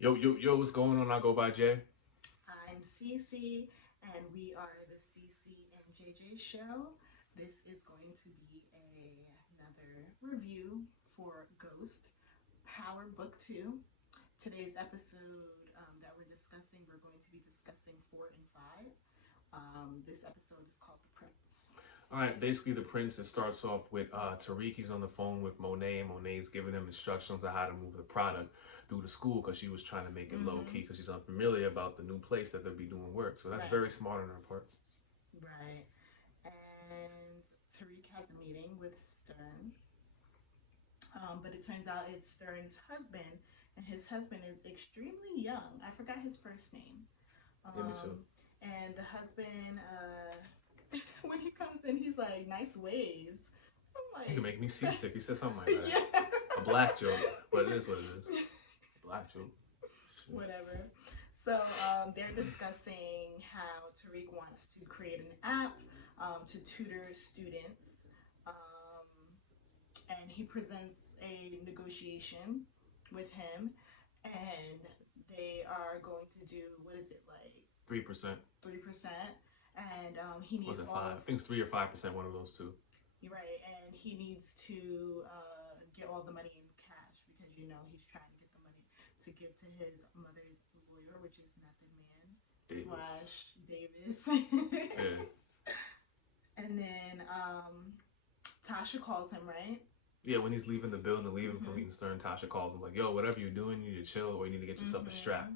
Yo, yo, yo, what's going on? I go by Jay. I'm CeCe, and we are the CeCe and JayJay show. This is going to be another review for Ghost Power Book 2. Today's episode that we're going to be discussing 4 and 5. This episode is called The Prince. All right, basically the prince. It starts off with Tariq. He's on the phone with Monet. Monet's giving him instructions on how to move the product through the school because she was trying to make it low key because she's unfamiliar about the new place that they'll be doing work. So that's Right, very smart on her part. right. And Tariq has a meeting with Stern, but it turns out it's Stern's husband, and his husband is extremely young. I forgot his first name. Yeah, me too. Um, and the husband, when he comes in, he's like, "Nice waves." I'm You can like, make me seasick. He said something like that. "Yeah." A black joke, but it is what it is. A black joke. Shit. Whatever. So they're discussing how Tariq wants to create an app to tutor students, um, and he presents a negotiation with him, and they are going to do, what is it, like 3%. 3%, and he Was needs it all five? of, I think it's 3 or 5%. One of those two. you're right, and he needs to get all the money in cash because he's trying to get the money to give to his mother's lawyer, which is Method Man Davis. slash Davis. Yeah. And then Tasha calls him, right? Yeah, when he's leaving the building, leaving from Mm-hmm. meeting Stern, Tasha calls him like, "Yo, whatever you're doing, you need to chill, or you need to get yourself a strap." Mm-hmm.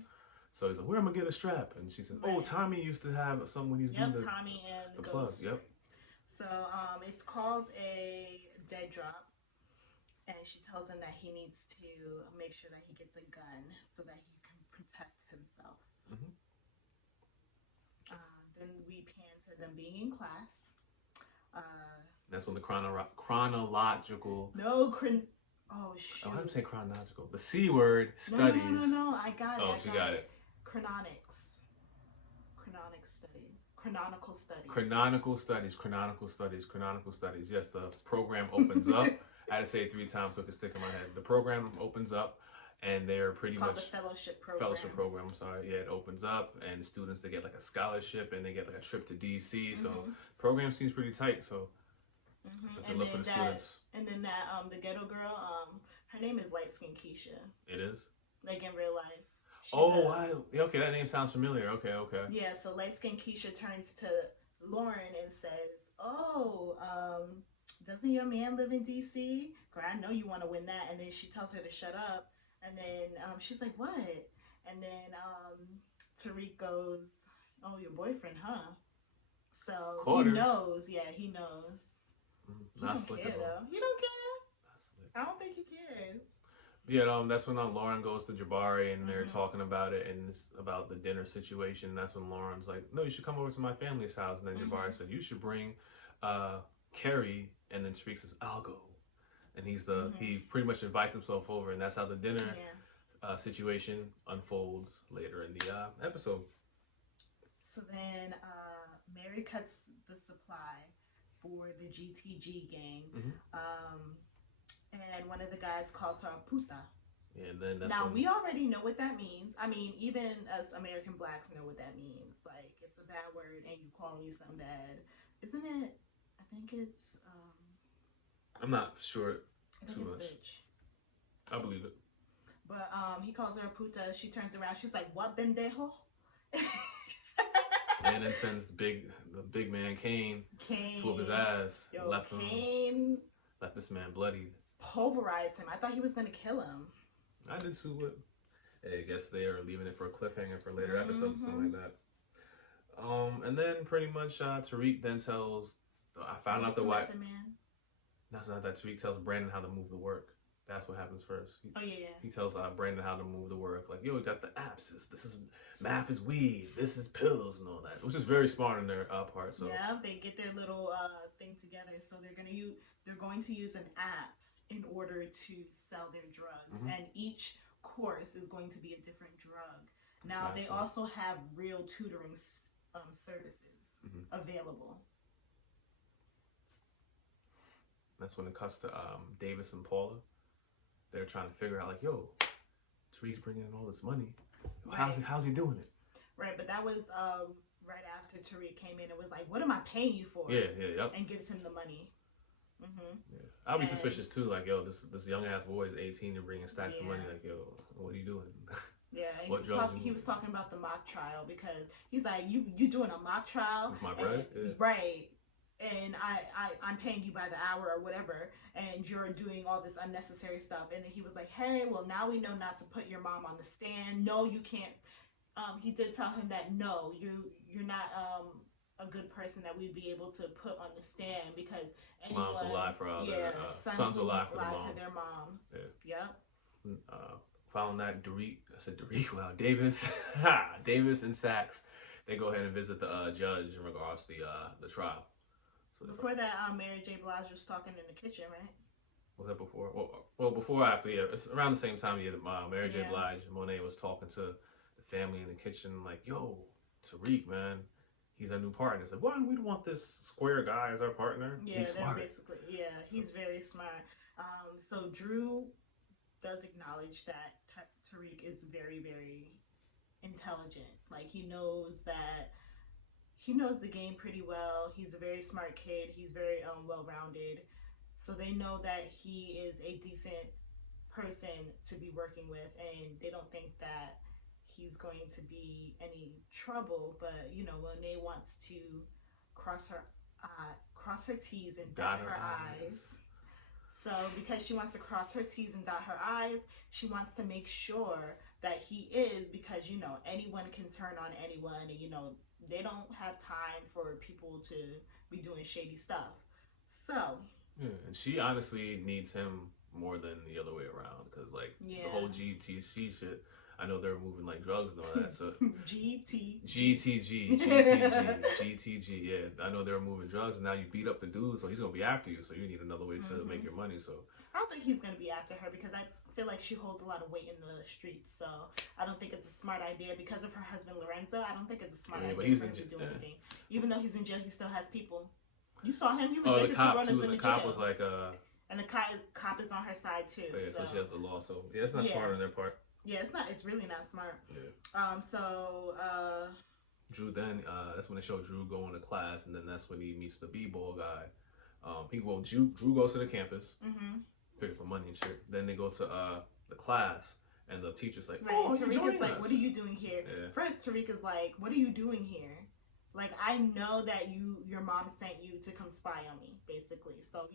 So he's like, "Where am I gonna get a strap?" And she says, "Oh, Right. Tommy used to have some when he's doing Yep, Tommy and the the plug." ghost. Yep. So it's called a dead drop, and she tells him that he needs to make sure that he gets a gun so that he can protect himself. Hmm. Then we pan to them being in class. Uh, That's when the chronological. no, oh Oh, how do you shoot. say chronological? The C word studies. No. I got it. Oh, I she got got it. it. Chrononics. Chronic study. Chronological studies. Canonical studies. Canonical studies. Canonical studies. Yes, the program opens up. I had to say it 3 times so it could stick in my head. The program opens up, and they're It's pretty called the much fellowship program. fellowship program. I'm sorry. Yeah, it opens up, and the students they get like a scholarship, and they get like a trip to DC. So Mm-hmm. the program seems pretty tight. So it's a Mm-hmm. good look for the students. The ghetto girl, her name is light skin Keisha. It is. Like in real life, she's Oh, a wow. Yeah, okay, that name sounds familiar. Okay, okay. yeah. So light skin Keisha turns to Lauren and says, "Oh, doesn't your man live in DC? Girl, I know you want to win that." And then she tells her to shut up. And then she's like, "What?" And then Tariq goes, "Oh, your boyfriend, huh?" So he Quarter. knows. Yeah, he knows. He Not don't slick care at all. though. He don't care. Not slick. I don't think he cares. Yeah, that's when Lauren goes to Jabari and they're Mm-hmm. talking about it and it's about the dinner situation. And that's when Lauren's like, "No, you should come over to my family's house." And then Jabari Mm-hmm. said, "You should bring uh, Carrie." And then Tariq says, "I'll go." And he Mm-hmm. pretty much invites himself over, and that's how the dinner Yeah. situation unfolds later in the episode. So then Mary cuts the supply for the GTG gang. Hmm. Um, and one of the guys calls her a puta. Yeah, and then that's Now, when we already know what that means. I mean, even us American blacks know what that means. Like, it's a bad word and you calling me something bad. Isn't it? I think it's, I'm not sure I think too it's much. bitch. I believe it. But he calls her a puta. She turns around. She's like, "What, pendejo?" And then sends the big man Kane to whoop his Kane. ass. Yo, Left him, Kane left this man bloodied. pulverized him. I thought he was going to kill him. I did too, but hey, I guess they are leaving it for a cliffhanger for later episodes, something like that. And then pretty much Tariq then tells. I found out the why. Man. That's not that Tariq tells Brandon how to move the work. That's what happens first. Oh yeah. He tells Brandon how to move the work. Like, yo, we got the apps. This is math is weed. This is pills and all that, which is very smart on their part. So Yeah, they get their little thing together. So they're going to use an app in order to sell their drugs, and each course is going to be a different drug. Now they also have real tutoring services available. that's when it cuts to Davis and Paula. They're trying to figure out like, yo, Tariq's bringing in all this money. Right. How's he doing it? Right, but that was right after Tariq came in and was like, "What am I paying you for?" Yeah, yep. And gives him the money. Yeah. I'll be suspicious too. Like, yo, this young ass boy is 18 and bringing stacks of money. Like, yo, what are you doing? Yeah, he was talking about the mock trial because he's like, you doing a mock trial with my bread, right? And I'm paying you by the hour or whatever, and you're doing all this unnecessary stuff. And then he was like, hey, well, now we know not to put your mom on the stand. No, you can't. He did tell him that no, you're not a good person that we'd be able to put on the stand because anyone, moms will lie for their sons will lie for their moms. Yeah. Yep. Following that, Davis, Davis and Saxe, they go ahead and visit the judge in regards to the trial. So before that, Mary J. Blige was talking in the kitchen, right? Was that before? Well, before or after? Yeah, it's around the same time. Yeah, Mary J. Blige, Monet was talking to the family in the kitchen, like, "Yo, Tariq, man, he's our new partner." It's like, "What? We don't want this square guy as our partner." Yeah, he's smart. Basically, he's very smart. So Drew does acknowledge that Tariq is very, very intelligent. Like he knows the game pretty well. He's a very smart kid. He's very well-rounded. So they know that he is a decent person to be working with, and they don't think that he's going to be any trouble. But Monet wants to cross her T's and dot her I's. So because she wants to cross her T's and dot her I's, she wants to make sure that he is, because anyone can turn on anyone, and they don't have time for people to be doing shady stuff. So yeah, and she honestly needs him more than the other way around, because like the whole GTC shit, I know they're moving like drugs and all that. So GTG. Yeah, I know they're moving drugs, and now you beat up the dude, so he's gonna be after you. So you need another way to make your money. So I don't think he's gonna be after her because I feel like she holds a lot of weight in the streets. So I don't think it's a smart idea because of her husband Lorenzo. I don't think it's a smart idea for him to do anything. Even though he's in jail, he still has people. You saw him. He was the cop too. The cop was like and the cop is on her side too. Oh, yeah, so she has the law. So yeah, it's not smart on their part. Yeah, it's not. It's really not smart. Yeah. So Drew then that's when they show Drew going to class, and then that's when he meets the b-ball guy. Drew goes to the campus, picking for money and shit. Then they go to the class, and the teacher's like, right. "Oh, Tariq is like, what are you doing here?" Yeah. First, Tariq is like, "What are you doing here? Like, I know that your mom sent you to come spy on me, basically." So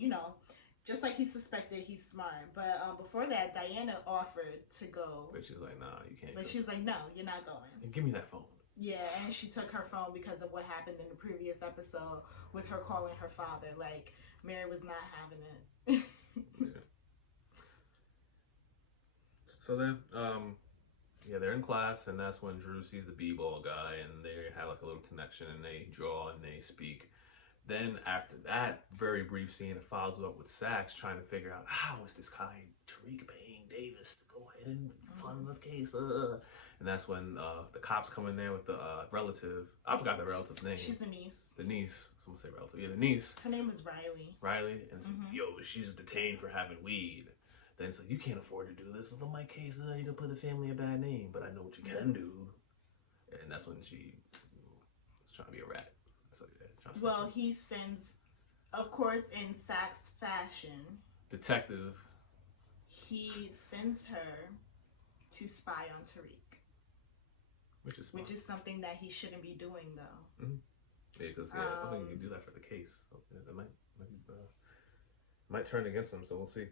just like he suspected, he's smart. But before that, Diana offered to go. But she was like, "Nah, you can't." But she was like, "No, you're not going." And give me that phone. Yeah, and she took her phone because of what happened in the previous episode with her calling her father. Like, Mary was not having it. Yeah. So then, they're in class, and that's when Drew sees the b-ball guy, and they have like a little connection, and they draw and they speak. Then after that very brief scene, it follows up with Saxe trying to figure out how is this guy Tariq paying Davis to go ahead and fund this case. And that's when the cops come in there with the relative. I forgot the relative's name. She's the niece. The niece. Someone say relative. Yeah, the niece. Her name is Riley. Riley. And it's like, yo, she's detained for having weed. Then it's like, you can't afford to do this. It's my case. You can put the family a bad name, but I know what you can do. And that's when she was trying to be a rat. So, yeah, well, he sends, of course, in Saxe fashion, detective. He sends her to spy on Tariq, which is smart. Which is something that he shouldn't be doing, though. Yeah, because I don't think you can do that for the case. So, yeah, that might turn against him. So we'll see.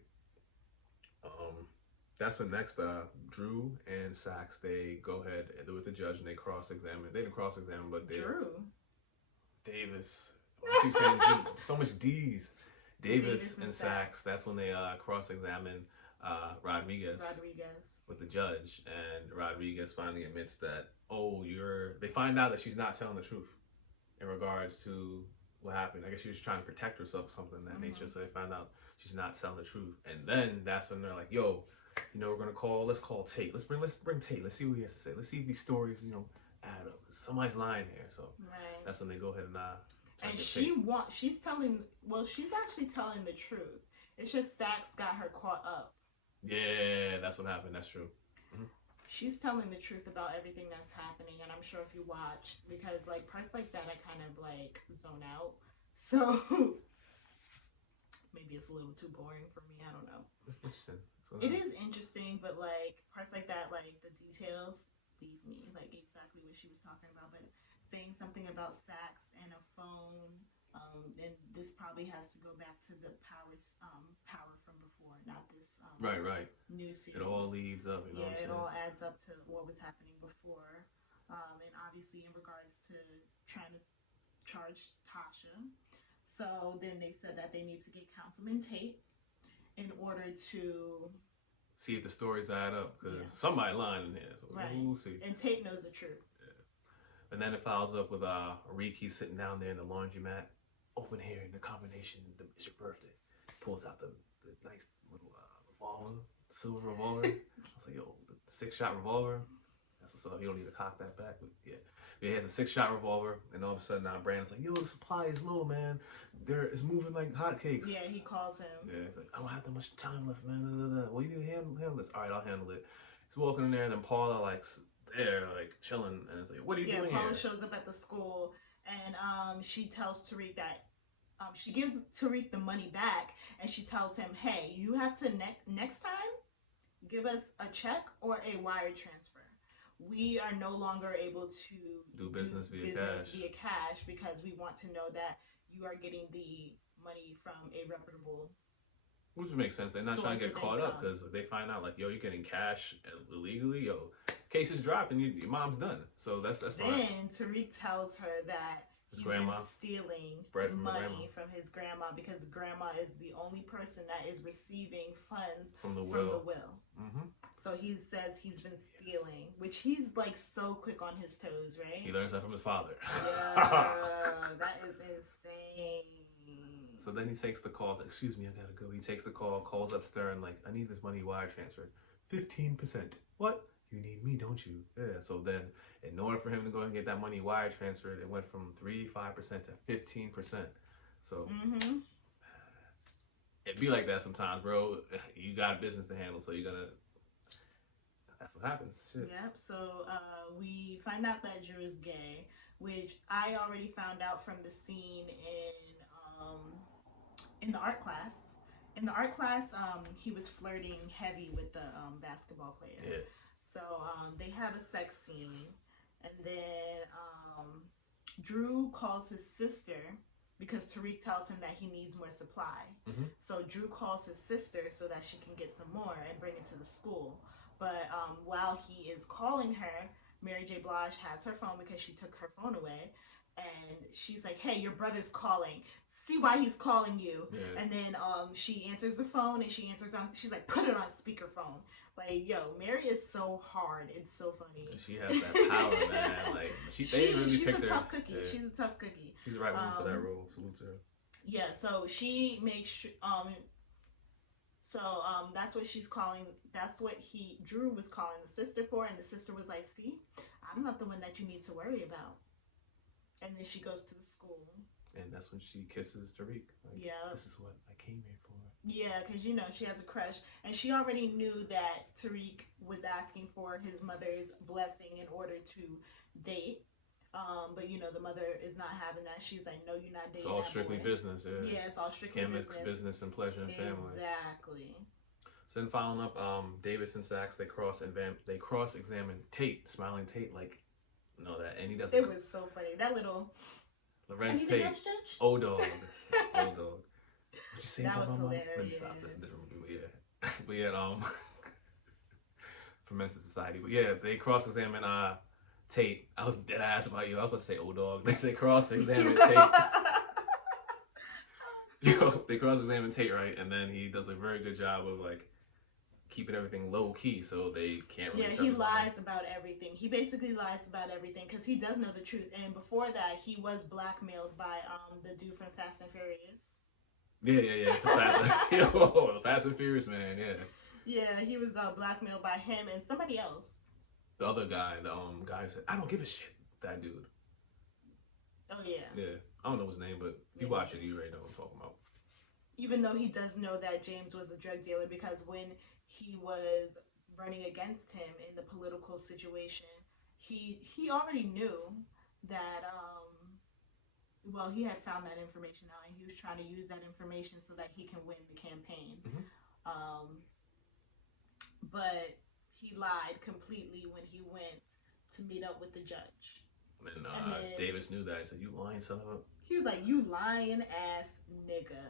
That's the next. Drew and Saxe, they go ahead with the judge and they cross-examine. They didn't cross-examine, but they Davis. I keep saying so much D's. Davis and Saxe. That's when they cross-examine Rodriguez with the judge, and Rodriguez finally admits that they find out that she's not telling the truth in regards to what happened. I guess she was trying to protect herself, something of that nature. So they find out she's not telling the truth, and then that's when they're like, "Yo, let's call Tate. Let's bring Tate. Let's see what he has to say. Let's see if these stories, add up. Somebody's lying here." So that's when they go ahead and and she's actually telling the truth. It's just Saxe got her caught up. Yeah, that's what happened. That's true. she's telling the truth about everything that's happening, and I'm sure if you watched, because like parts like that I kind of like zone out. So maybe it's a little too boring for me. I don't know. It's interesting. So, it is interesting, but like parts like that, like the details leave me like exactly what she was talking about. But saying something about sax and a phone, and this probably has to go back to the power from before, not this right. new series. It all leads up, you know. Yeah, what I'm it saying? all adds up to what was happening before, and obviously in regards to trying to charge Tasha. So then they said that they need to get Councilman Tate in order to see if the stories add up, because Yeah. somebody lying in here. So right. we'll see. And Tate knows the truth. And then it follows up with Riki sitting down there in the laundromat. Open here in the combination. It's your birthday. Pulls out the nice little revolver, silver revolver. I was like, yo, the 6-shot revolver. That's what's up. You don't need to cock that back, but yeah. He has a 6-shot revolver, and all of a sudden Brandon's like, yo, the supply is low, man. It's moving like hotcakes. Yeah, he calls him. Yeah, he's like, I don't have that much time left, man. Well, you need to handle this. All right, I'll handle it. He's walking in there, and then Paula, like, there, like, chilling, and it's like, what are you doing Paula here? shows up at the school, and she tells Tariq that she gives Tariq the money back, and she tells him, hey, you have to next time give us a check or a wire transfer. We are no longer able to do business via cash because we want to know that you are getting the money from a reputable. Which makes sense. They're not trying to get caught up, because if they find out like, yo, you're getting cash illegally, yo, case is dropped and your mom's done. So that's fine. Then Tariq tells her that he's been stealing money from his grandma because grandma is the only person that is receiving funds from the will. Mm-hmm. So he says he's been stealing, which he's like so quick on his toes, right? He learns that from his father. Yeah, that is insane. So then he takes the call. Like, excuse me, I gotta go. He takes the call, calls up Stern, like, I need this money wire transferred. 15%. What? You need me, don't you? Yeah. So then, in order for him to go and get that money wire transferred, it went from 5% to 15%. So it be like that sometimes, bro. You got a business to handle, so you gotta. That's what happens. Shit. Yep. So we find out that Drew is gay, which I already found out from the scene in the art class. In the art class, he was flirting heavy with the basketball player. Yeah. So they have a sex scene, and then Drew calls his sister because Tariq tells him that he needs more supply. Mm-hmm. So Drew calls his sister so that she can get some more and bring it to the school. But while he is calling her, Mary J. Blige has her phone because she took her phone away. And she's like, hey, your brother's calling. See why he's calling you. Yeah. And then she answers the phone, and she's like, put it on speakerphone. Like, yo, Mary is so hard. It's so funny. She has that power, man. Like, she's a tough cookie. Yeah. She's a tough cookie. She's the right woman for that role. Salute to her. Yeah, so she makes sure, that's what she's calling, that's what Drew was calling the sister for, and the sister was like, see, I'm not the one that you need to worry about. And then she goes to the school. And that's when she kisses Tariq. Like, yeah. This is what I came here for. Yeah, because, she has a crush. And she already knew that Tariq was asking for his mother's blessing in order to date. But, the mother is not having that. She's like, no, you're not dating. It's all strictly business, yeah. Yeah, it's all strictly business. Can't mix business and pleasure and family. Exactly. So then following up, Davis and Sachs, they cross-examine Tate, Smiling Tate, like, no, that, and he doesn't. It was so funny. That little Lorenz Tate. Oh dog. Oh dog. What you say that about was my hilarious. Mom? Let me stop. That's a different movie, but yeah. But yeah, from Menace to Society. But yeah, they cross-examine Tate. I was dead ass about you. I was about to say oh dog. They cross-examine Tate. They cross-examine Tate, right? And then he does a very good job of like keeping everything low key, so they can't really. Yeah, he lies about everything. He basically lies about everything because he does know the truth. And before that, he was blackmailed by the dude from Fast and Furious. Yeah. The Fast and Furious man. Yeah. Yeah, he was blackmailed by him and somebody else. The other guy, the guy who said, "I don't give a shit." That dude. Oh yeah. Yeah, I don't know his name, but if you watch it, you already know what I'm talking about. Even though he does know that James was a drug dealer, because when he was running against him in the political situation, he already knew that well, he had found that information out, and he was trying to use that information so that he can win the campaign. But he lied completely when he went to meet up with the judge. And then Davis knew that. He said, "You lying son of a..." He was like, "You lying ass nigga."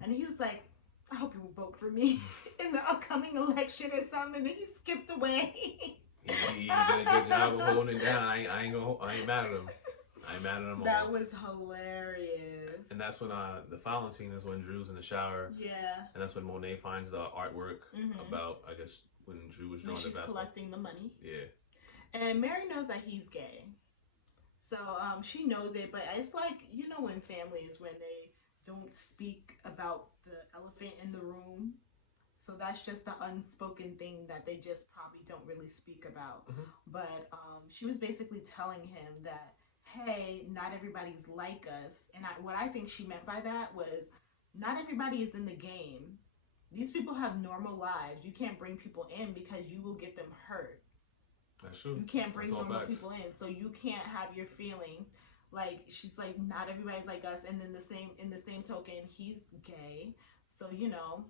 And he was like, "I hope you will vote for me in the upcoming election or something." And then he skipped away. He did a good job of holding it down. I ain't mad at him. I ain't mad at him. That was hilarious. And that's when the following scene is when Drew's in the shower. Yeah. And that's when Monet finds the artwork about, I guess, when Drew was drawing the vessel. She's collecting the money. Yeah. And Mary knows that he's gay. So she knows it, but it's like, you know, in families when they don't speak about the elephant in the room. So that's just the unspoken thing that they just probably don't really speak about. But she was basically telling him that, hey, not everybody's like us. And what I think she meant by that was, not everybody is in the game. These people have normal lives. You can't bring people in because you will get them hurt. That's true. You can't bring normal people in, so you can't have your feelings. Like, she's like, not everybody's like us. And then in the same token, he's gay. So, you know,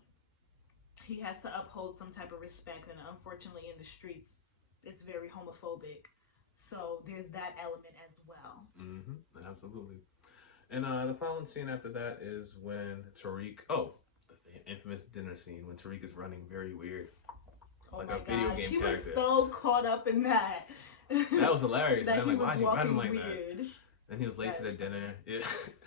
he has to uphold some type of respect. And unfortunately, in the streets, it's very homophobic. So there's that element as well. Absolutely. And the following scene after that is when Tariq, the infamous dinner scene when Tariq is running very weird. Like a video game he character. Was so caught up in that. That was hilarious. That man. Like, why is he running like weird. that? And he was late to the dinner. Yeah.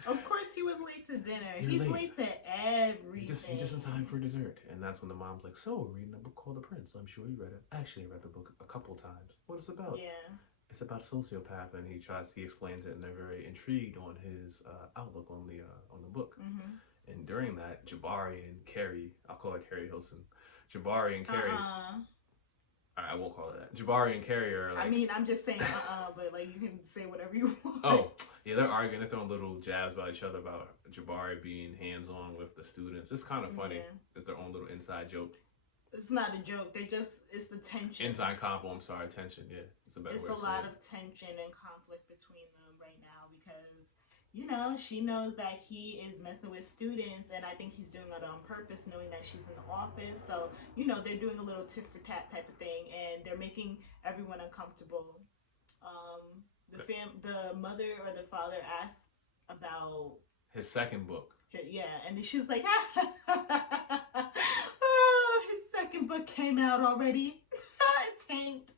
Of course he was late to dinner. He's late to everything. He just in time for dessert. And that's when the mom's like, "So, we're reading a book called The Prince. I'm sure you read it." Actually, I read the book a couple times. What it's about? Yeah. It's about a sociopath, and he explains it, and they're very intrigued on his outlook on the book. And during that, Jabari and Carrie, I'll call her Carrie Hilson. Jabari and Carrie. I won't call it that. Jabari and Carrie are like... I mean, I'm just saying but like you can say whatever you want. Oh, yeah, they're arguing. They're throwing little jabs about each other about Jabari being hands-on with the students. It's kind of funny. Yeah. It's their own little inside joke. It's not a joke. It's the tension. Inside combo, I'm sorry, tension, yeah. It's a better way to say it. It's a lot of tension and conflict between them right now because, you know, she knows that he is messing with students, and I think he's doing it on purpose, knowing that she's in the office. So, you know, they're doing a little tit for tat type of thing, and they're making everyone uncomfortable. The mother or the father asks about his second book. Yeah, and then she was like, "Oh, his second book came out already. It tanked."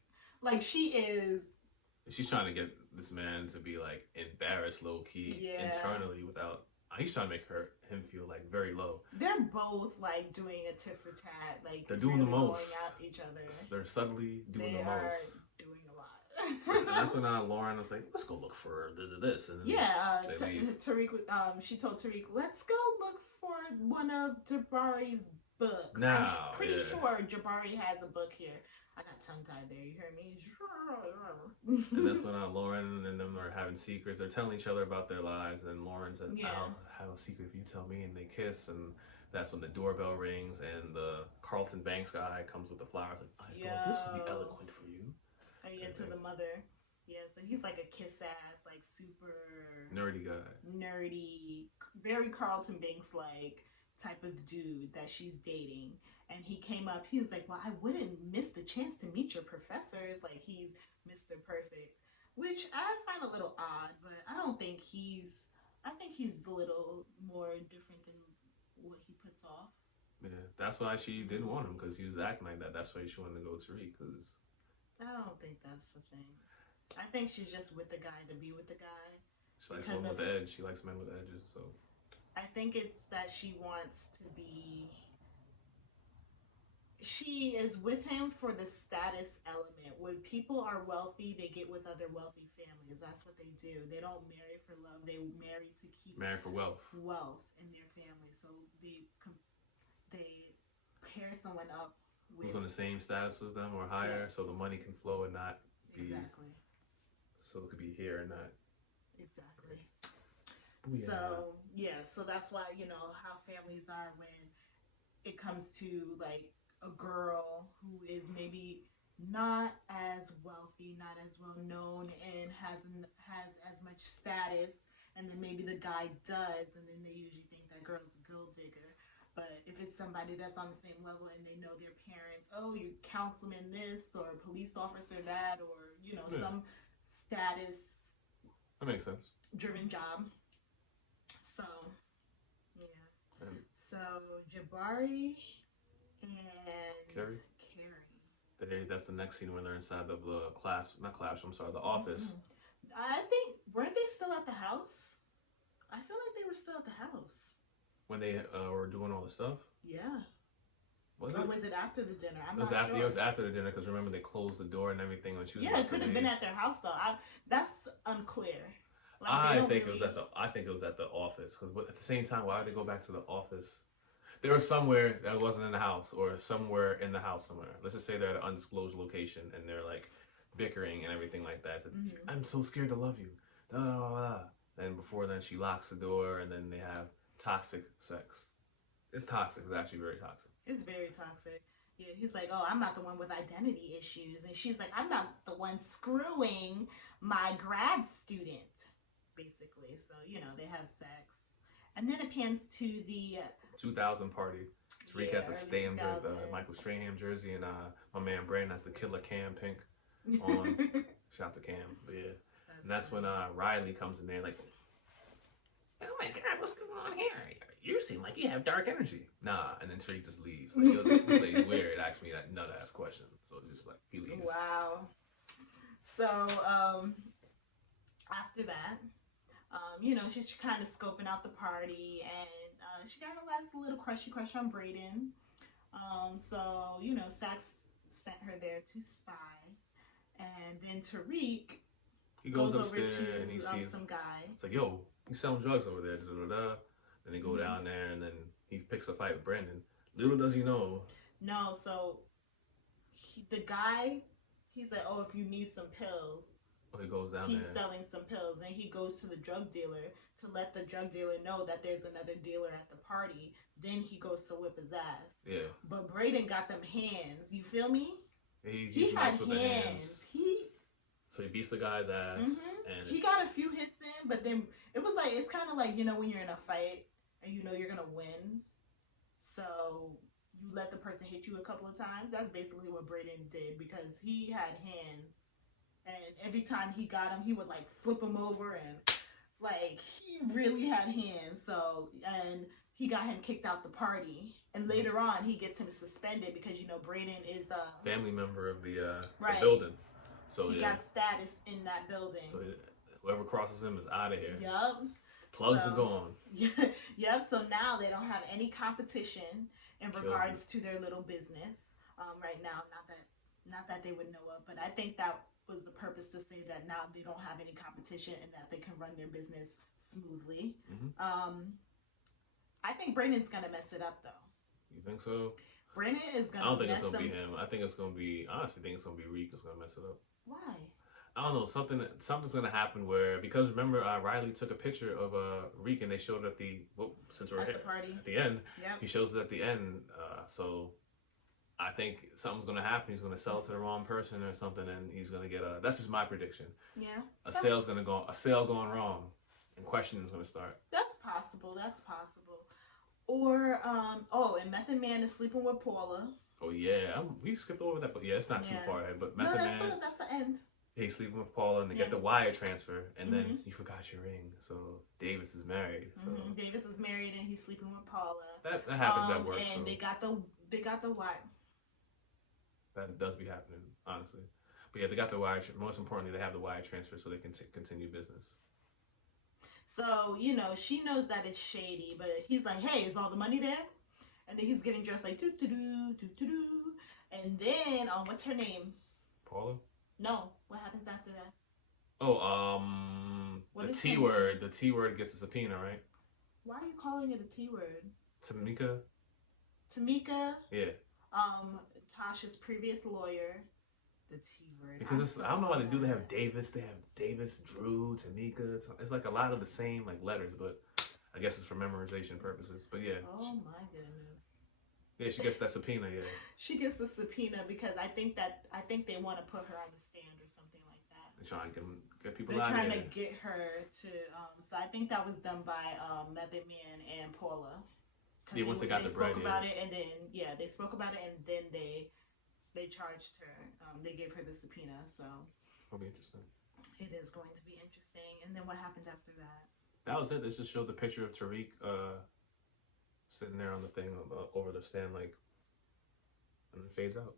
Like she's trying to get this man to be like embarrassed low key internally without. He's trying to make him feel like very low. They're both like doing a tit for tat. Like they're doing the most. Going at each other. They're subtly doing the most. They are doing a lot. And that's when Lauren was like, "Let's go look for this." And then Tariq. She told Tariq, "Let's go look for one of Jabari's books." Now, I'm pretty sure Jabari has a book here. I got tongue-tied there, you hear me? And that's when Lauren and them are having secrets. They're telling each other about their lives, and Lauren said, "I'll have a secret if you tell me," and they kiss, and that's when the doorbell rings, and the Carlton Banks guy comes with the flowers, like, "I thought this would be eloquent for you." Oh yeah, to the mother. Yeah, so he's like a kiss-ass, like super... nerdy guy. Nerdy, very Carlton Banks-like type of dude that she's dating. And he came up, he was like, "Well, I wouldn't miss the chance to meet your professors." Like, he's Mr. Perfect, which I find a little odd, but I think he's a little more different than what he puts off. Yeah, that's why she didn't want him, because he was acting like that. That's why she wanted to go to Tariq, because... I don't think that's the thing. I think she's just with the guy to be with the guy. She likes men with the edge. She likes men with edges, so... I think it's that she wants to be... She is with him for the status element. When people are wealthy, they get with other wealthy families. That's what they do. They don't marry for love. They marry to keep... Marry for wealth. Wealth in their family. So they pair someone up with... Who's on the same status as them or higher, so the money can flow and not be... Exactly. So it could be here and not... Exactly. Yeah. So that's why, you know, how families are when it comes to, like, a girl who is maybe maybe not as wealthy, not as well known, and has as much status, and then maybe the guy does, and then they usually think that girl's a gold digger. But if it's somebody that's on the same level and they know their parents, oh, you're councilman this or police officer that, or some status That makes sense. driven job. So yeah. So Jabari and Carrie. That's the next scene when they're inside of the the office. I think, weren't they still at the house? I feel like they were still at the house. When they were doing all the stuff? Yeah. Was or it? was it after the dinner? I'm not sure. It was after the dinner, because remember they closed the door and everything when she was. Yeah, it could have been at their house though. That's unclear. Like, I think it was at the office, because at the same time, why did they go back to the office? They were somewhere that wasn't in the house, or somewhere in the house somewhere. Let's just say they're at an undisclosed location and they're like bickering and everything like that. So, I'm so scared to love you. Da, da, da, da. And before then, she locks the door, and then they have toxic sex. It's toxic. It's actually very toxic. It's very toxic. Yeah, he's like, oh, I'm not the one with identity issues. And she's like, I'm not the one screwing my grad student, basically. So, they have sex. And then it pans to the 2000 party. Tariq has a Stayham jersey, Michael Strahan jersey, and my man Brandon has the Killer Cam pink on. Shout out to Cam. But yeah. That's when Riley comes in there like, oh my God, what's going on here? You seem like you have dark energy. Nah, and then Tariq just leaves. Like, yo, this lady's weird. Ask me that nut-ass question. So it's just like, he leaves. Wow. So, after that, she's kind of scoping out the party, and she got a last little crush on Brayden. So, Sax sent her there to spy. And then Tariq goes upstairs and he sees some guy. It's like, yo, he's selling drugs over there. Da, da, da. Then they go down there, and then he picks a fight with Brandon. Little does he know. No, so the guy, he's like, oh, if you need some pills. Oh, he goes down there. He's selling some pills, and he goes to the drug dealer to let the drug dealer know that there's another dealer at the party. Then he goes to whip his ass. Yeah. But Brayden got them hands. You feel me? He had with hands. So he beats the guy's ass. And he got a few hits in, but then it was like, it's kind of like, when you're in a fight and you're going to win. So you let the person hit you a couple of times. That's basically what Brayden did, because he had hands. And every time he got him, he would like flip him over, and like he really had hands. So, and he got him kicked out the party. And later on, he gets him suspended because, Brayden is a family member of the building. So he got status in that building. So whoever crosses him is out of here. Yup. Plugs are gone. Yep. So now they don't have any competition in regards to their little business right now. Not that they would know of, but I think that was the purpose, to say that now they don't have any competition and that they can run their business smoothly. I think Brandon's gonna mess it up though. You think so? Brandon is gonna. I don't think it's gonna be him. I think it's gonna be. I honestly think it's gonna be Reek who's gonna mess it up. Why? I don't know. Something's gonna happen where, because remember Riley took a picture of Reek and they showed it at the party at the end. Yeah. He shows it at the end. So I think something's gonna happen. He's gonna sell it to the wrong person or something, and he's gonna get a. That's just my prediction. Yeah. A sale going wrong, and questioning's gonna start. That's possible. Or and Method Man is sleeping with Paula. Oh yeah, we skipped over that, but yeah, it's not too far ahead. But Method Man, that's the end. He's sleeping with Paula, and they get the wire transfer, and then he forgot your ring. So Davis is married. So Davis is married, and he's sleeping with Paula. That happens at work. And so. they got the wire. That does be happening, honestly. But yeah, they got the wire. Most importantly, they have the wire transfer so they can continue business. So, she knows that it's shady, but he's like, hey, is all the money there? And then he's getting dressed like, doo-doo-doo, doo-doo-doo. And then, what's her name? Paula? No. What happens after that? Oh, the T word. The T word gets a subpoena, right? Why are you calling it a T word? Tamika? Yeah. Tasha's previous lawyer. The T word. Because I don't know why they do. They have Davis. They have Davis, Drew, Tamika. It's like a lot of the same like letters, but I guess it's for memorization purposes. But yeah. Oh my goodness. Yeah, she gets that subpoena. Yeah, She gets a subpoena because I think they want to put her on the stand or something like that. they're trying to get people They're out trying here. to get her to. So I think that was done by Method Man and Paula. Yeah, once they got the bread, spoke about it, and then they spoke about it, and then they charged her. They gave her the subpoena, so that'll be interesting. it is going to be interesting. And then what happened after that? That was it. They just showed the picture of Tariq sitting there on the thing over the stand, like, and then fades out.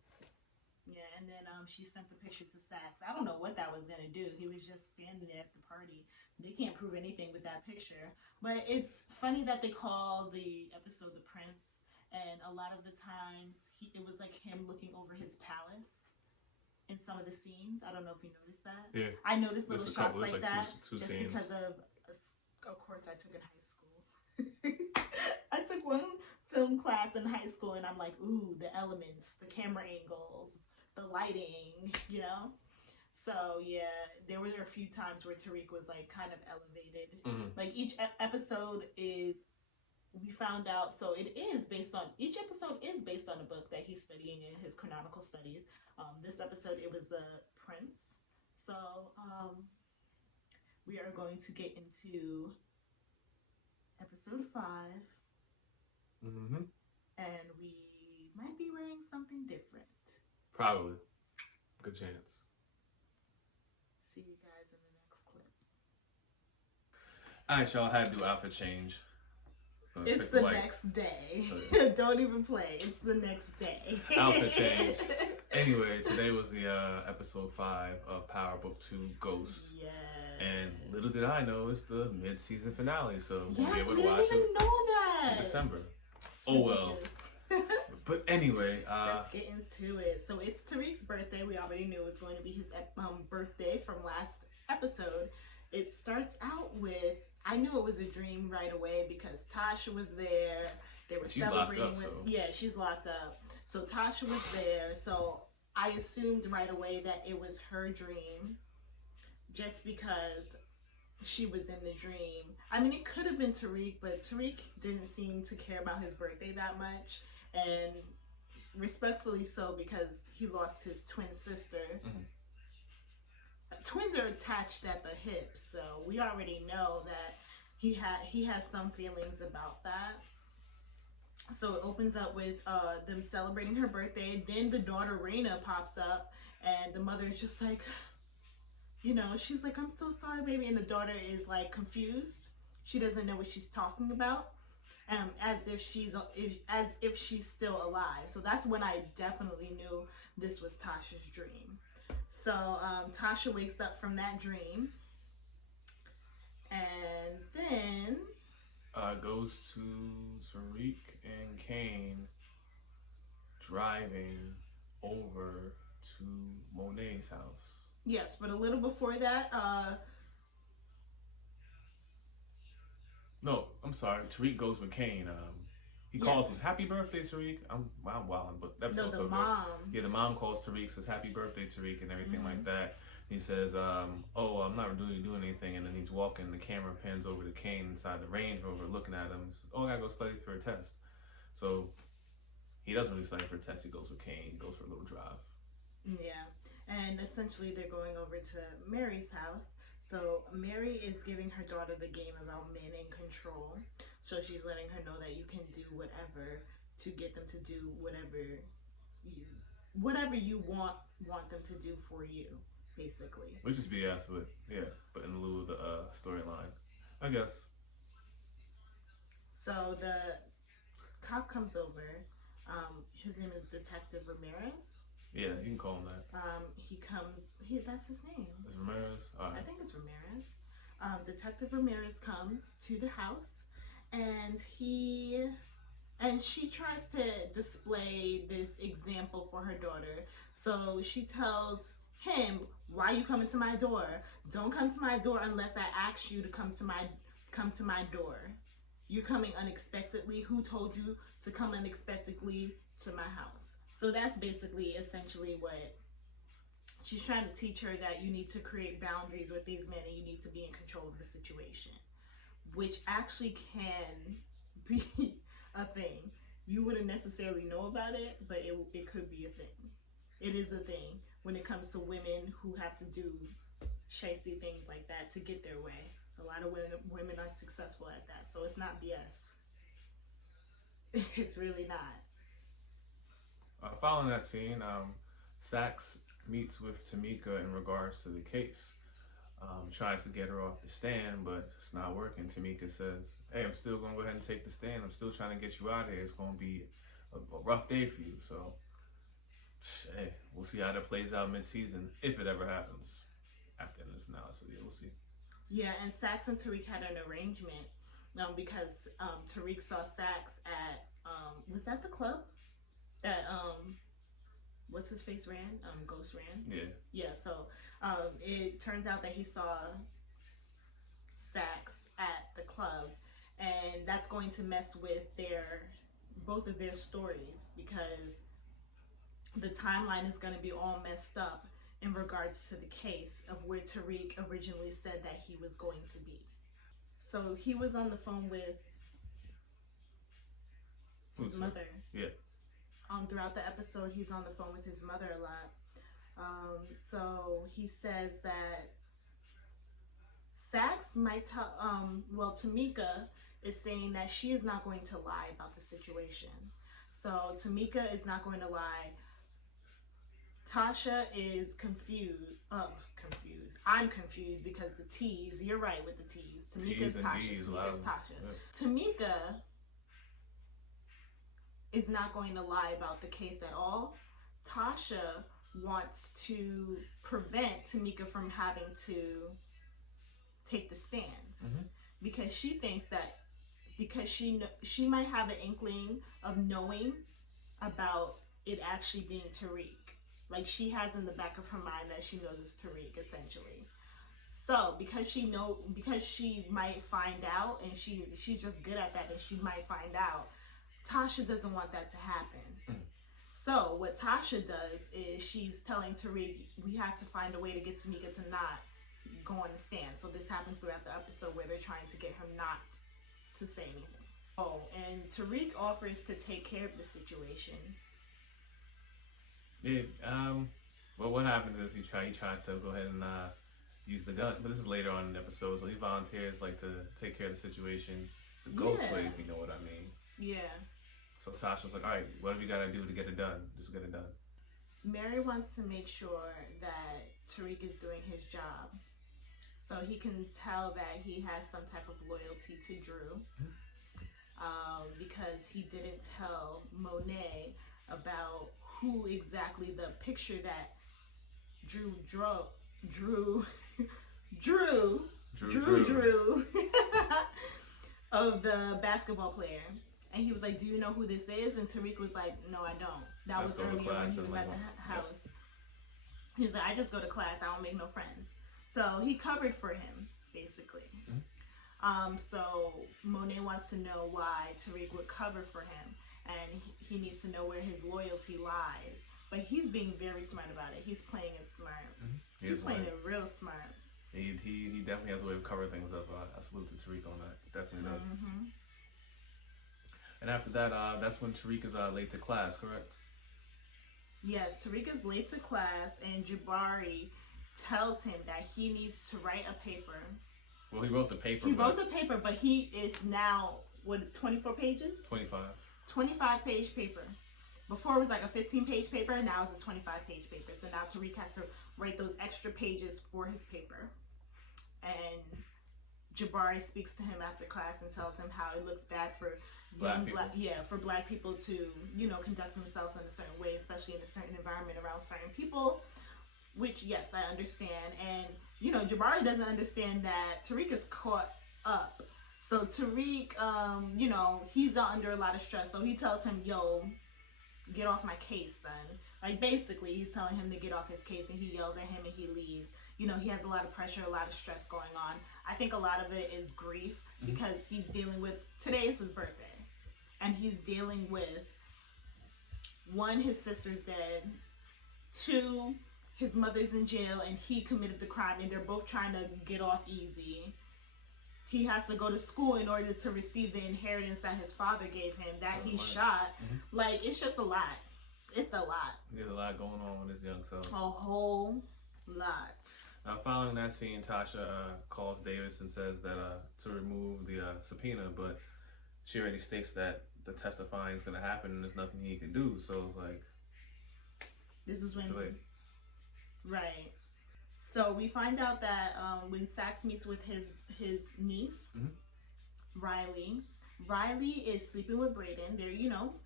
Yeah, and then she sent the picture to Sax. I don't know what that was gonna do. He was just standing there at the party. They can't prove anything with that picture. But it's funny that they call the episode "The Prince," and a lot of the times it was like him looking over his palace in some of the scenes. I don't know if you noticed that. Yeah, I noticed little shots couple, like that two just scenes. because of course, I took in high school. I took one film class in high school, and I'm like, ooh, the elements, the camera angles, the lighting, you know. So yeah, there were a few times where Tariq was like kind of elevated. Mm-hmm. Like each episode is, we found out, so each episode is based on a book that he's studying in his canonical studies. This episode, it was The Prince. So we are going to get into episode 5. Mm-hmm. And we might be wearing something different. Probably. Good chance. See you guys in the next clip. Alright, y'all, had to do outfit change. It's the next day. So, don't even play. It's the next day. Outfit change. Anyway, today was the episode 5 of Power Book 2 Ghost. Yes. And little did I know it's the mid-season finale, so we'll yes, be able to we watch didn't even know that. in December. Oh well. But anyway, let's get into it. So it's Tariq's birthday. We already knew it was going to be his birthday from last episode. It starts out with, I knew it was a dream right away because Tasha was there. They were celebrating she's locked up. So Tasha was there. So I assumed right away that it was her dream, just because she was in the dream. I mean, it could have been Tariq, but Tariq didn't seem to care about his birthday that much, and respectfully so, because he lost his twin sister. Mm-hmm. Twins are attached at the hips, so we already know that he has some feelings about that. So it opens up with them celebrating her birthday. Then the daughter Raina pops up, and the mother is just like, you know, she's like, I'm so sorry, baby. And the daughter is like confused. She doesn't know what she's talking about. As if she's still alive. So that's when I definitely knew this was Tasha's dream. So Tasha wakes up from that dream. And then goes to Tariq and Kane driving over to Monet's house. Yes, but a little before that, no, I'm sorry. Tariq goes with Kane. He calls him "Happy Birthday, Tariq." I'm wilding, but that episode's so good. Yeah, the mom calls Tariq, says "Happy Birthday, Tariq," and everything like that. He says, "Oh, I'm not really doing anything," and then he's walking. The camera pans over to Kane inside the Range Rover, looking at him. He says, "Oh, I gotta go study for a test." So he doesn't really study for a test. He goes with Kane. He goes for a little drive. Yeah, and essentially they're going over to Mary's house. So Mary is giving her daughter the game about men in control. So she's letting her know that you can do whatever to get them to do whatever you want them to do for you, basically. Which is BS, but in lieu of the storyline, I guess. So the cop comes over. His name is Detective Ramirez. Yeah, you can call him that. That's his name. It's Ramirez? All right. I think it's Ramirez. Detective Ramirez comes to the house, and she tries to display this example for her daughter. So she tells him, "Why you coming to my door? Don't come to my door unless I ask you to come to my door. You're coming unexpectedly. Who told you to come unexpectedly to my house?" So that's basically essentially what she's trying to teach her, that you need to create boundaries with these men and you need to be in control of the situation, which actually can be a thing. you wouldn't necessarily know about it, but it could be a thing. It is a thing when it comes to women who have to do shicey things like that to get their way. A lot of women are successful at that, so it's not BS. It's really not. Following that scene, Sax meets with Tamika in regards to the case. Tries to get her off the stand, but it's not working. Tamika says, "Hey, I'm still gonna go ahead and take the stand. I'm still trying to get you out of here. It's gonna be a rough day for you." So, hey, we'll see how that plays out mid-season, if it ever happens after the finale. So yeah, we'll see. Yeah, and Sax and Tariq had an arrangement because Tariq saw Sax at was that the club that what's his face ran? Ghost ran. Yeah. Yeah. So it turns out that he saw Sax at the club, and that's going to mess with both of their stories because the timeline is going to be all messed up in regards to the case of where Tariq originally said that he was going to be. So he was on the phone with his mother. Yeah. Throughout the episode, he's on the phone with his mother a lot. So he says that Sax might tell, Tamika is saying that she is not going to lie about the situation. So Tamika is not going to lie. Tasha is confused. I'm confused because the T's, you're right with the T's. Tamika's Tasha. Tamika's Tasha. Yeah. Tamika is not going to lie about the case at all. Tasha wants to prevent Tamika from having to take the stand because she thinks that because she might have an inkling of knowing about it actually being Tariq. Like she has in the back of her mind that she knows it's Tariq essentially. So because she might find out, and she's just good at that, and she might find out, Tasha doesn't want that to happen. So what Tasha does is she's telling Tariq, we have to find a way to get Tamika to not go on the stand. So this happens throughout the episode where they're trying to get her not to say anything. Oh, and Tariq offers to take care of the situation. Yeah. Well, what happens is he tries to go ahead and use the gun, but this is later on in the episode. So he volunteers like to take care of the situation the ghost way, if you know what I mean. Yeah. So Tasha's like, all right, whatever you gotta do to get it done, just get it done. Mary wants to make sure that Tariq is doing his job. So he can tell that he has some type of loyalty to Drew. Because he didn't tell Monet about who exactly the picture that Drew of the basketball player. And he was like, do you know who this is? And Tariq was like, no, I don't. That was earlier when he was at the house. He was like, I just go to class. I don't make no friends. So he covered for him, basically. So Monet wants to know why Tariq would cover for him. And he needs to know where his loyalty lies. But he's being very smart about it. He's playing it smart. He's playing it real smart. He definitely has a way of covering things up. I salute to Tariq on that. Definitely does. And after that, that's when Tariq is late to class, correct? Yes, Tariq is late to class, and Jabari tells him that he needs to write a paper. Well, he wrote the paper. But he is now, 24 pages? 25. 25-page paper. Before it was like a 15-page paper, and now it's a 25-page paper. So now Tariq has to write those extra pages for his paper. And Jabari speaks to him after class and tells him how it looks bad for black people to, conduct themselves in a certain way, especially in a certain environment around certain people, which, yes, I understand. And, Jabari doesn't understand that Tariq is caught up. So Tariq, he's under a lot of stress. So he tells him, yo, get off my case, son. Like, basically, he's telling him to get off his case, and he yells at him and he leaves. He has a lot of pressure, a lot of stress going on. I think a lot of it is grief because he's dealing with, today is his birthday. And he's dealing with, 1, his sister's dead. 2, his mother's in jail and he committed the crime and they're both trying to get off easy. he has to go to school in order to receive the inheritance that his father gave him, that he Right. shot. Like, it's just a lot. It's a lot. There's a lot going on with this young self. A whole lot. Following that scene, Tasha calls Davis and says that to remove the subpoena, but she already states that the testifying is going to happen and there's nothing he can do. So it's like, This is when, it's like, right. So we find out that when Sax meets with his niece, Riley is sleeping with Brayden.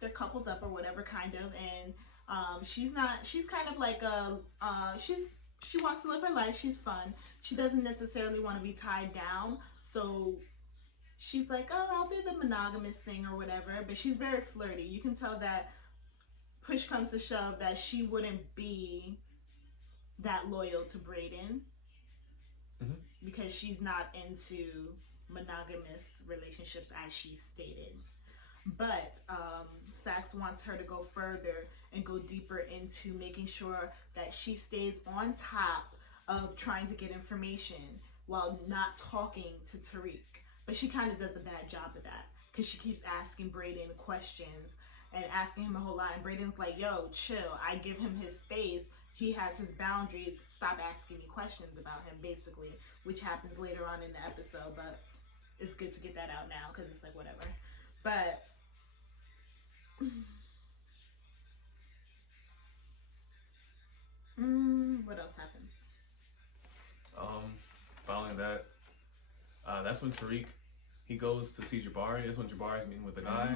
They're coupled up or whatever, kind of, and she's kind of like she wants to live her life. She's fun. She doesn't necessarily want to be tied down. So she's like, oh, I'll do the monogamous thing or whatever. But she's very flirty. You can tell that push comes to shove that she wouldn't be that loyal to Brayden because she's not into monogamous relationships as she stated. But Sax wants her to go further and go deeper into making sure that she stays on top of trying to get information while not talking to Tariq. But she kind of does a bad job of that because she keeps asking Brayden questions and asking him a whole lot. And Brayden's like, yo, chill. I give him his space. He has his boundaries. Stop asking me questions about him, basically, which happens later on in the episode. But it's good to get that out now because it's like, whatever. But what else happens? Following that, that's when Tariq, he goes to see Jabari. That's when Jabari's meeting with the guy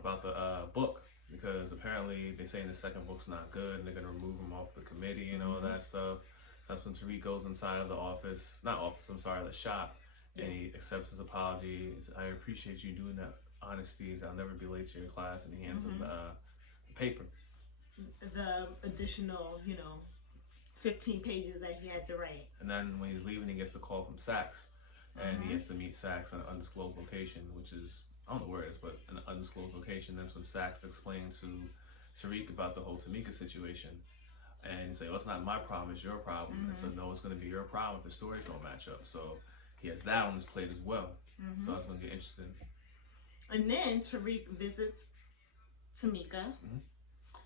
about the book, because apparently they saying the second book's not good and they're gonna remove him off the committee and all that stuff. So that's when Tariq goes inside of the the shop, and he accepts his apology. He says, I appreciate you doing that honesty. I'll never be late to your class, and he hands him the paper. The additional, 15 pages that he had to write. And then when he's leaving, he gets the call from Sax, and he gets to meet Sax in an undisclosed location, which is, I don't know where it is, but an undisclosed location. That's when Sax explains to Tariq about the whole Tamika situation. And he say, well, it's not my problem, it's your problem. And so, no, it's going to be your problem if the stories don't match up. So he has that on his plate as well. So that's going to get interesting. And then Tariq visits Tamika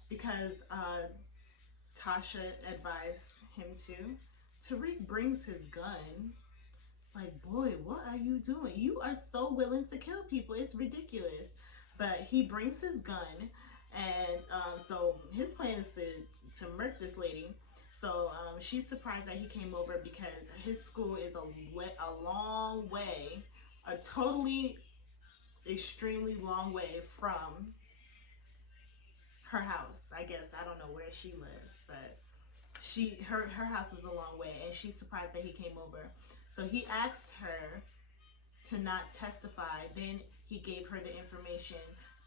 because Tasha advised him to. Tariq brings his gun. Like, boy, what are you doing? You are so willing to kill people. It's ridiculous. But he brings his gun, and so his plan is to murk this lady. So she's surprised that he came over because his school is a long way, a totally extremely long way from her house. I guess I don't know where she lives, but her house is a long way, and she's surprised that he came over. So he asked her to not testify. Then he gave her the information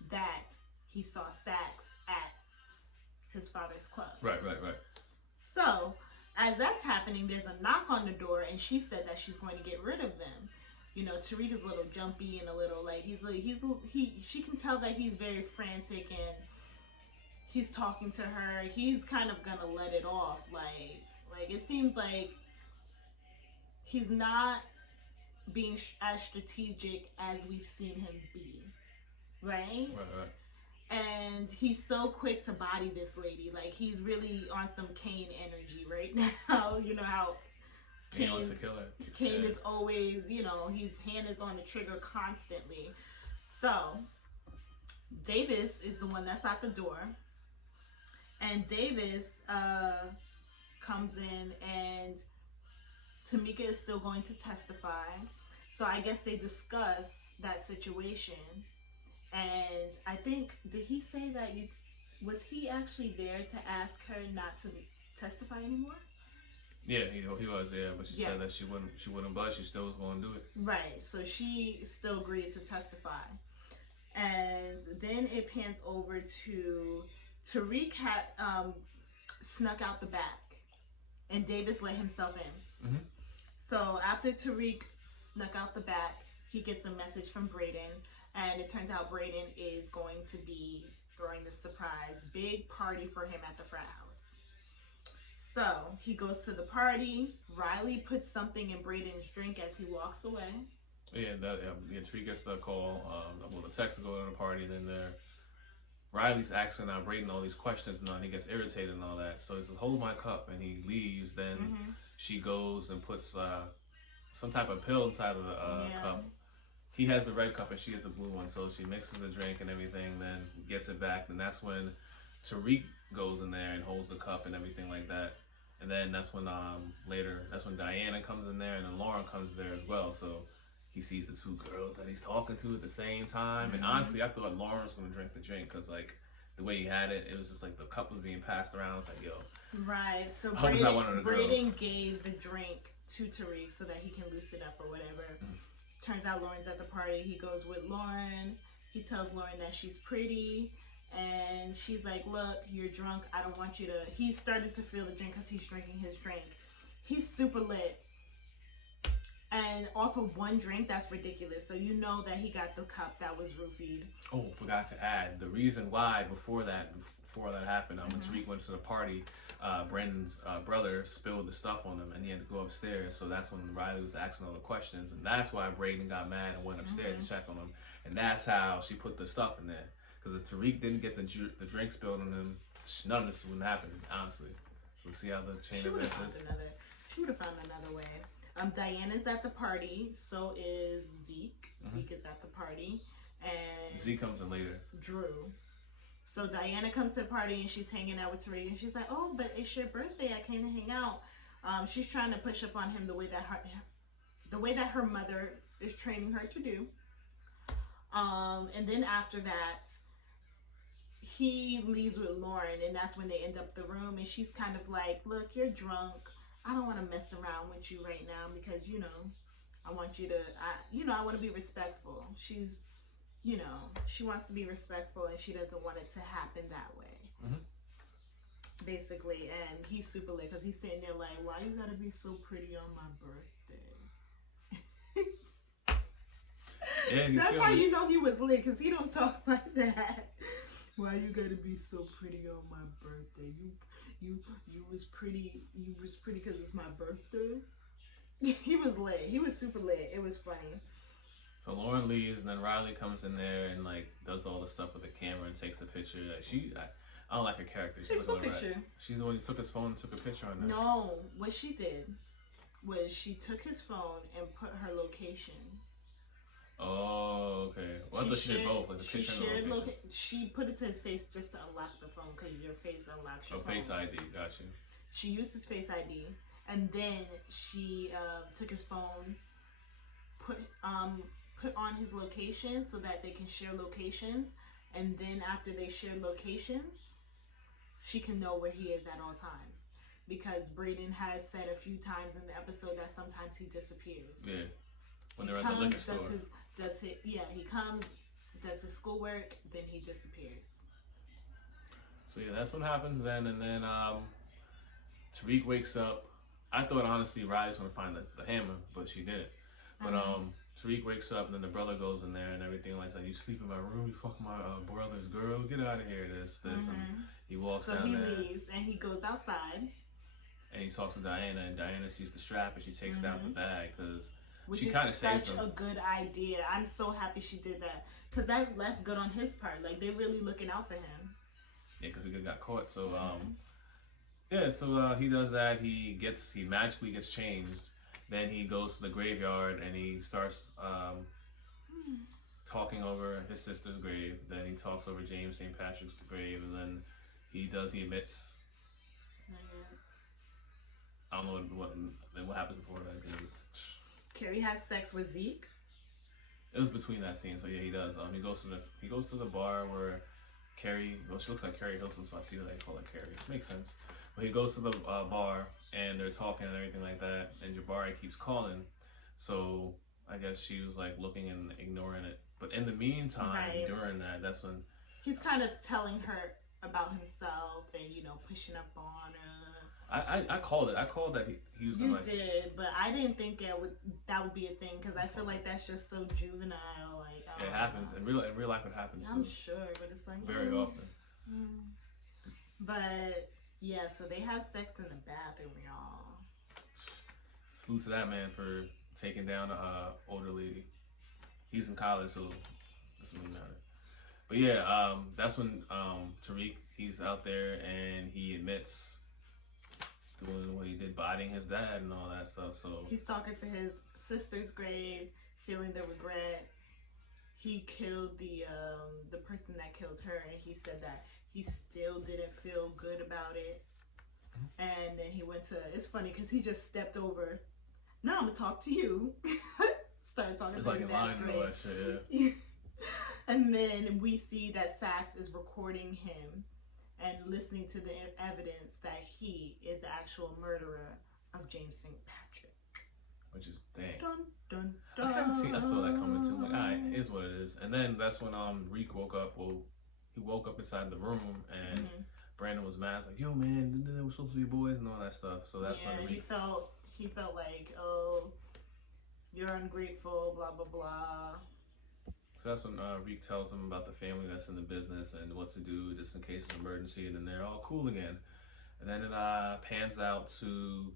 that he saw Sax at his father's club. Right. So as that's happening, there's a knock on the door, and she said that she's going to get rid of them. Tariq is a little jumpy and a little like she can tell that he's very frantic and he's talking to her. He's kind of gonna let it off. Like it seems like he's not being as strategic as we've seen him be, right? Right. And he's so quick to body this lady. Like, he's really on some Kane energy right now. You know how Kane wants to kill her. Kane is always, his hand is on the trigger constantly. So Davis is the one that's at the door, and Davis comes in, and Tamika is still going to testify. So I guess they discuss that situation. And I think, did he say that was he actually there to ask her not to testify anymore? Yeah, he was, but she said that she wouldn't budge. She still was going to do it. Right, so she still agreed to testify. And then it pans over to Tariq had snuck out the back, and Davis let himself in. So after Tariq snuck out the back, he gets a message from Brayden, and it turns out Brayden is going to be throwing this surprise big party for him at the frat house. So he goes to the party. Riley puts something in Brayden's drink as he walks away. Tariq gets the call. Well, the text to go to the party. Then Riley's asking Brayden all these questions, and he gets irritated and all that. So he says, "Hold my cup," and he leaves. Then she goes and puts some type of pill inside of the cup. He has the red cup and she has the blue one, so she mixes the drink and everything, then gets it back. And that's when Tariq goes in there and holds the cup and everything like that. And then that's when that's when Diana comes in there, and then Lauren comes there as well. So he sees the two girls that he's talking to at the same time. And honestly, I thought Lauren was gonna drink the drink because like the way he had it, it was just like the cup was being passed around. It's like, yo, right. So Brayden gave the drink to Tariq so that he can loosen up or whatever. Turns out Lauren's at the party. He goes with Lauren. He tells Lauren that she's pretty. And she's like, look, you're drunk. I don't want you to... He started to feel the drink because he's drinking his drink. He's super lit. And off of one drink, that's ridiculous. So you know that he got the cup that was roofied. Oh, forgot to add. The reason why before that happened, when Tariq went to the party, Brandon's brother spilled the stuff on him and he had to go upstairs. So that's when Riley was asking all the questions. And that's why Brayden got mad and went upstairs to check on him. And that's how she put the stuff in there. Because if Tariq didn't get the drink spilled on him, none of this wouldn't happen, honestly. So see how the chain of events is? She would have found another way. Diana's at the party. So is Zeke. Zeke is at the party. And Zeke comes in later. Drew. So Diana comes to the party and she's hanging out with Tariq. And she's like, oh, but it's your birthday. I came to hang out. She's trying to push up on him the way that her mother is training her to do. And then after that, he leaves with Lauren, and that's when they end up the room, and she's kind of like, look, you're drunk. I don't want to mess around with you right now because, I want you to, I want to be respectful. She's, she wants to be respectful, and she doesn't want it to happen that way. Basically, and he's super lit because he's sitting there like, why you gotta be so pretty on my birthday? Yeah, that's how you know he was lit, because he don't talk like that. Why you gotta be so pretty on my birthday? You was pretty because it's my birthday. He was lit. He was super lit. It was funny. So Lauren leaves, and then Riley comes in there and like does all the stuff with the camera and takes the picture. I don't like her character. She's like picture. She's the one who took his phone and took a picture on that. No, what she did was she took his phone and put her location. Oh, okay. Well, I thought she did both, like the picture and the location. She put it to his face just to unlock the phone because your face unlocks your phone. Face ID, gotcha. She used his Face ID, and then she took his phone, put on his location so that they can share locations, and then after they share locations, she can know where he is at all times. Because Brayden has said a few times in the episode that sometimes he disappears. Yeah. When they're at the liquor store. He comes, does his schoolwork, then he disappears. So yeah, that's what happens then, and then Tariq wakes up. I thought honestly Riley's gonna find the hammer, but she didn't. But Tariq wakes up, and then the brother goes in there and everything like that. You sleep in my room, you fuck my brother's girl, get out of here, this. And he walks down there. So he leaves, and he goes outside. And he talks to Diana, and Diana sees the strap, and she takes out the bag, because she kind of saved him. Such a good idea. I'm so happy she did that, because that's good on his part. Like, they're really looking out for him. Yeah, because he got caught. So, so he does that. He magically gets changed. Then he goes to the graveyard, and he starts talking over his sister's grave. Then he talks over James St. Patrick's grave, and then he admits. I don't know what happens before that, because Carrie has sex with Zeke. It was between that scene, so yeah, he does. He goes to the bar where Carrie. Well, she looks like Carrie Hilson, so I see that they call her Carrie. Makes sense. But he goes to the bar, and they're talking and everything like that. And Jabari keeps calling, so I guess she was like looking and ignoring it. But in the meantime, during that, that's when he's kind of telling her about himself and pushing up on her. I called it. I called that he was gonna. You did, but I didn't think that would be a thing, because I feel like that's just so juvenile. Like it happens in real life. It happens. I'm sure, but it's like very often. But yeah, so they have sex in the bathroom, y'all. Salute to that man for taking down a older lady. he's in college, so this doesn't matter. But yeah, that's when Tariq, he's out there and he admits doing what he did, biting his dad and all that stuff. So he's talking to his sister's grave, feeling the regret. He killed the person that killed her, and he said that he still didn't feel good about it. And then he went to. It's funny because he just stepped over. Now I'm gonna talk to you. Started talking to his dad's grave. Shit, yeah. And then we see that Saxe is recording him and listening to the evidence that he is the actual murderer of James St. Patrick. Which is dang. Dun, dun, dun. I saw that coming too. I'm like, alright, it is what it is. And then that's when Reek woke up. Well, he woke up inside the room and Brandon was mad. It's like, yo man, we're supposed to be boys and all that stuff. So that's when he felt like, oh, you're ungrateful, blah blah blah. So that's when Reek tells him about the family that's in the business and what to do just in case of an emergency, and then they're all cool again. And then it pans out to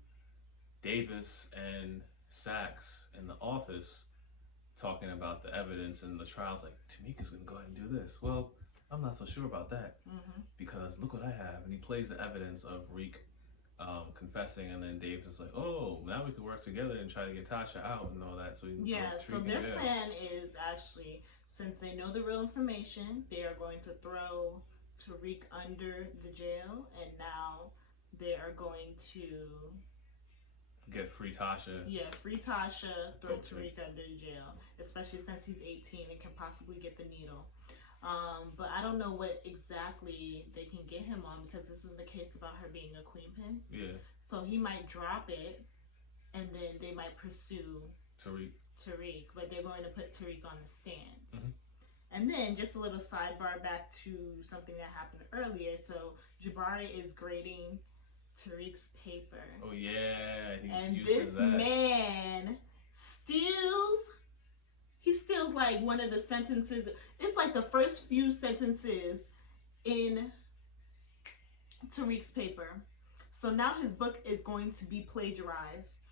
Davis and Saxe in the office talking about the evidence and the trials. Like, Tamika's gonna go ahead and do this. Well, I'm not so sure about that because look what I have. And he plays the evidence of Reek confessing, and then Davis is like, oh, now we can work together and try to get Tasha out and all that. So so their plan is actually, since they know the real information, they are going to throw Tariq under the jail, and now they are going to get free Tasha. Yeah, free Tasha, throw Tariq under jail, especially since he's 18 and can possibly get the needle. But I don't know what exactly they can get him on, because this is the case about her being a queen pin. Yeah. So he might drop it, and then they might pursue Tariq, but they're going to put Tariq on the stand. And then just a little sidebar back to something that happened earlier. So Jabari is grading Tariq's paper. Oh yeah, and this man steals like one of the sentences. It's like the first few sentences in Tariq's paper. So now his book is going to be plagiarized.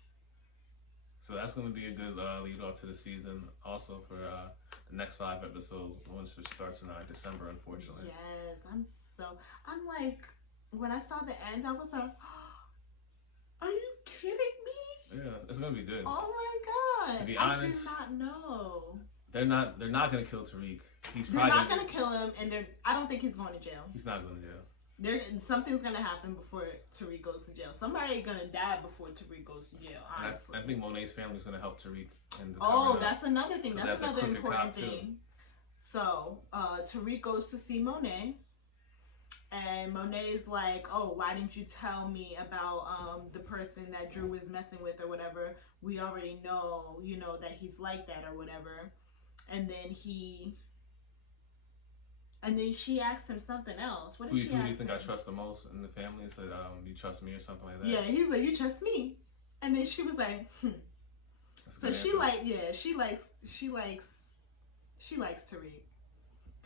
So that's going to be a good lead off to the season. Also for the next 5 episodes, once it starts in December, unfortunately. Yes, I'm like, when I saw the end, I was like, are you kidding me? Yeah, it's going to be good. Oh my God. To be honest, I did not know. They're not going to kill Tariq. They're not going to kill him, and I don't think he's going to jail. He's not going to jail. Something's gonna happen before Tariq goes to jail. Somebody gonna die before Tariq goes to jail. Honestly, I think Monet's family's gonna help Tariq. That's another thing. That's another important thing. So Tariq goes to see Monet, and Monet's like, "Oh, why didn't you tell me about the person that Drew was messing with or whatever? We already know, that he's like that or whatever." And then she asked him something else. What did she ask him? Who do you think I trust the most in the family? Said, you trust me or something like that? Yeah, he was like, you trust me. And then she was like, So she likes Tariq.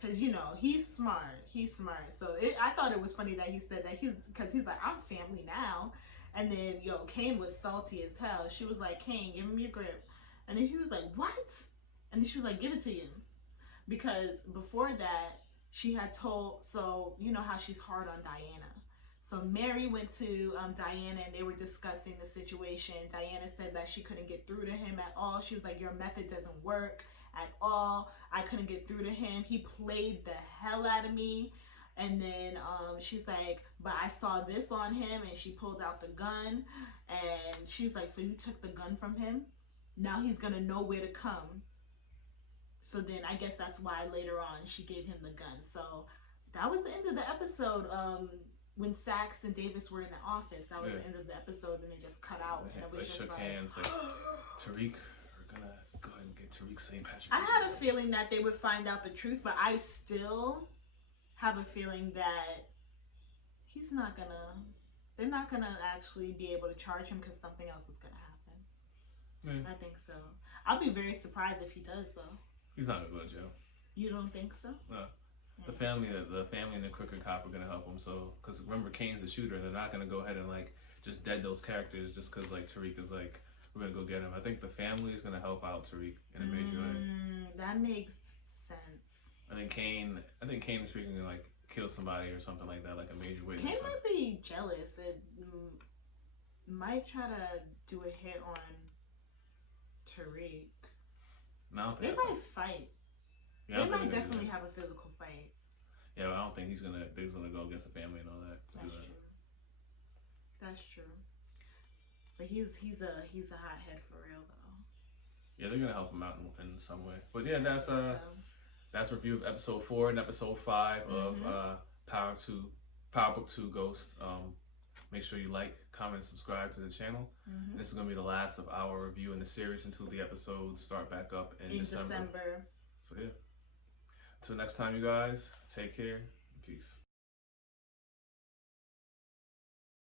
Because, he's smart. So I thought it was funny that he said that because he's like, I'm family now. And then, Kane was salty as hell. She was like, Kane, give him your grip. And then he was like, what? And then she was like, give it to him. Because before that, she had told, so you know how she's hard on Diana. So Mary went to Diana and they were discussing the situation. Diana said that she couldn't get through to him at all. She was like, your method doesn't work at all. I couldn't get through to him. He played the hell out of me. And then she's like, but I saw this on him, and she pulled out the gun. And she was like, so you took the gun from him? Now he's going to know where to come. So then I guess that's why later on she gave him the gun. So that was the end of the episode. When Saxe and Davis were in the office, that was the end of the episode, and it just cut out. And it was just shook hands like, Tariq, we're going to go ahead and get Tariq St. Patrick. I had a feeling that they would find out the truth, but I still have a feeling that they're not going to actually be able to charge him because something else is going to happen. I think so. I'll be very surprised if he does, though. He's not gonna go to jail. You don't think so? No. The family and the crooked cop are gonna help him. So, because remember, Kane's the shooter. They're not gonna go ahead and just dead those characters just because Tariq is we're gonna go get him. I think the family is gonna help out Tariq in a major way. That makes sense. I think Kane and Tariq are gonna like kill somebody or something like that, like a major witness. Kane might be jealous. It might try to do a hit on Tariq. No, they might fight. Yeah, they might definitely have a physical fight. Yeah, but I don't think they're gonna go against the family and all that. That's true. That's true. But he's a hothead for real though. Yeah, they're gonna help him out in some way. But yeah, that's review of episode 4 and episode 5 of Power Book 2 Ghost. Make sure you like, comment, and subscribe to the channel. This is gonna be the last of our review in the series until the episodes start back up in December. So yeah. Until next time, you guys. Take care. Peace.